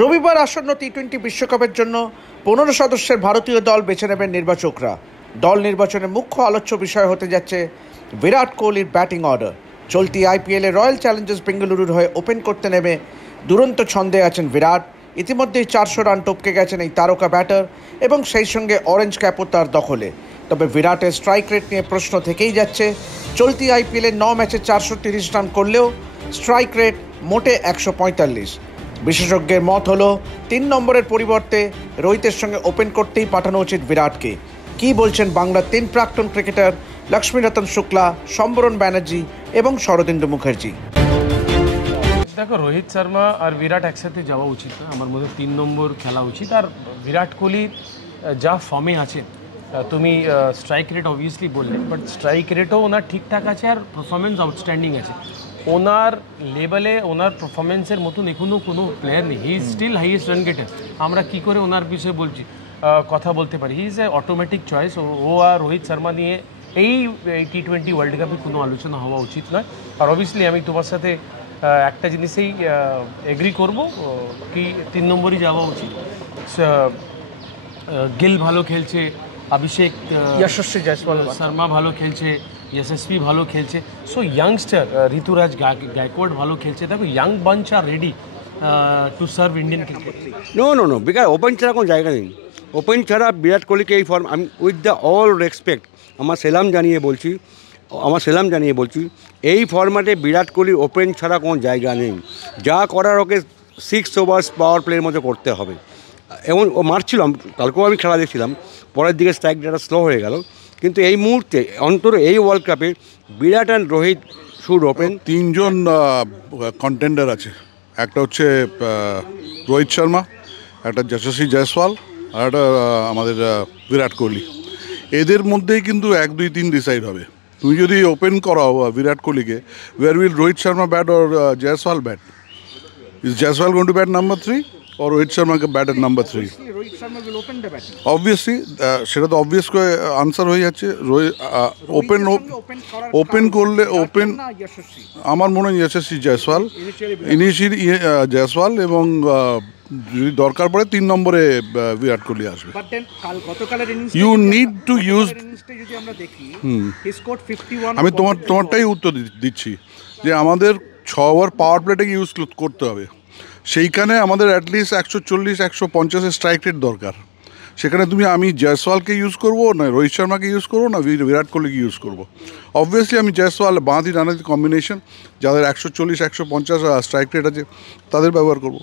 রবিবার আসন্ন টি-20 বিশ্বকাপের জন্য 15 সদস্যের ভারতীয় দল বেছে নেবেন নির্বাচকরা। দল নির্বাচনে মুখ্য আলোচ্য বিষয় হতে যাচ্ছে বিরাট কোহলির ব্যাটিং অর্ডার। চলতি আইপিএলে রয়্যাল চ্যালেঞ্জার্স বেঙ্গালুরুর হয়ে ওপেন করতে নেমে দুরন্ত ছন্দে আছেন বিরাট। ইতিমধ্যেই 400 রান টপকে গেছেন এই তারকা ব্যাটার এবং সেই সঙ্গে অরেঞ্জ ক্যাপও তার দখলে। তবে বিরাটের স্ট্রাইক রেট নিয়ে প্রশ্ন থেকেই যাচ্ছে। চলতি আইপিএলে 9 ম্যাচে 430 রান করলেও স্ট্রাইক রেট মোটে 145। বিশেষজ্ঞের মত হলো 3 নম্বরের পরিবর্তে রোহিতের সঙ্গে ওপেন করতেই পাঠানো উচিত বিরাটকে। কি বলছেন বাংলার 3 প্রাক্তন ক্রিকেটার লক্ষ্মীরতন শুক্লা, সম্বরণ ব্যানার্জি এবং শরদিন্দু মুখার্জি। দেখো, রোহিত শর্মা আর বিরাট একসাথে যাওয়া উচিত না, আমার মধ্যে 3 নম্বর খেলা উচিত। আর বিরাট কোহলি যা ফর্মে আছে, তুমি স্ট্রাইক রেট অবভিয়াসলি বললে, বাট স্ট্রাইক রেটও ওনার ঠিকঠাক আছে আর পারফরমেন্স আউটস্ট্যান্ডিং আছে। ওনার লেভেলে ওনার পারফরমেন্সের মতন এখনও কোনো প্লেয়ার নেই। He is still highest run getter. আমরা কী করে ওনার বিষয়ে কথা বলতে পারি? He is a automatic choice. ও আর রোহিত শর্মা নিয়ে এই টি-20 ওয়ার্ল্ড কাপে কোনো আলোচনা হওয়া উচিত নয়। আর অবভিয়াসলি আমি তোমার সাথে একটা জিনিসেই এগ্রি করব কি 3 নম্বরই যাওয়া উচিত। গিল ভালো খেলছে, অভিষেক যশস্বী জয়সওয়াল শর্মা ভালো খেলছে, यशस्वी ভালো খেলছে। সো ইয়াংস্টার ঋতুরাজ গায়কোয়াড ভালো খেলছে। দেখো, ইয়াং বাঞ্চ আর ready to serve Indian cricket. No because open ছাড়া কোনো জায়গা নেই। ওপেন ছাড়া বিরাট কোহলিকে এই ফর্ম, আমি উইথ দ্য অল রেসপেক্ট আমার সেলাম জানিয়ে বলছি এই ফর্ম্যাটে বিরাট কোহলি ওপেন ছাড়া কোনো জায়গা নেই। যা করার ওকে 6 ওভার্স পাওয়ার প্লের মধ্যে করতে হবে। এবং ও মারছিল, কালকেও আমি খেলা দেখছিলাম, পরের দিকে স্ট্রাইক রেটটা স্লো হয়ে গেল। কিন্তু এই মুহূর্তে অন্তত এই ওয়ার্ল্ড কাপে Virat and Rohit should open. 3 জন কন্টেন্ডার আছে। একটা হচ্ছে রোহিত শর্মা, একটা যশস্বী জয়সওয়াল, আর একটা আমাদের বিরাট কোহলি। এদের মধ্যেই কিন্তু 1, 2, 3 ডিসাইড হবে। তুমি যদি ওপেন করাও বিরাট কোহলিকে, where will Rohit Sharma bat or Jaiswal bat? Is Jaiswal going to bat number 3 or Rohit Sharma bat at number 3? Rohit Sharma will open the batting. Obviously, সেটা তো অবভিয়াস করে আনসার হয়ে যাচ্ছে। ওপেন করলে আমার মনে হয় যশস্বী জয়সওয়াল, ইনিশিয়ালি জয়সওয়াল, এবং যদি দরকার পড়ে 3 নম্বরে বিরাট কোহলি আসবে। You need to use. আমি তোমারটাই উত্তর দিচ্ছি যে আমাদের 6 ওভার পাওয়ার প্লেটাকে ইউজ করতে হবে। সেইখানে আমাদের অ্যাটলিস্ট 140-150 স্ট্রাইক রেট দরকার। সেখানে আমি জয়সওয়ালকে ইউজ করবো না রোহিত শর্মাকে ইউজ করবো না বিরাট কোহলিকে ইউজ করবো? অবভিয়াসলি আমি জয়সওয়াল বাঁধি রানাদি কম্বিনেশন, যাদের 140-150 স্ট্রাইক রেট আছে তাদের ব্যবহার করবো।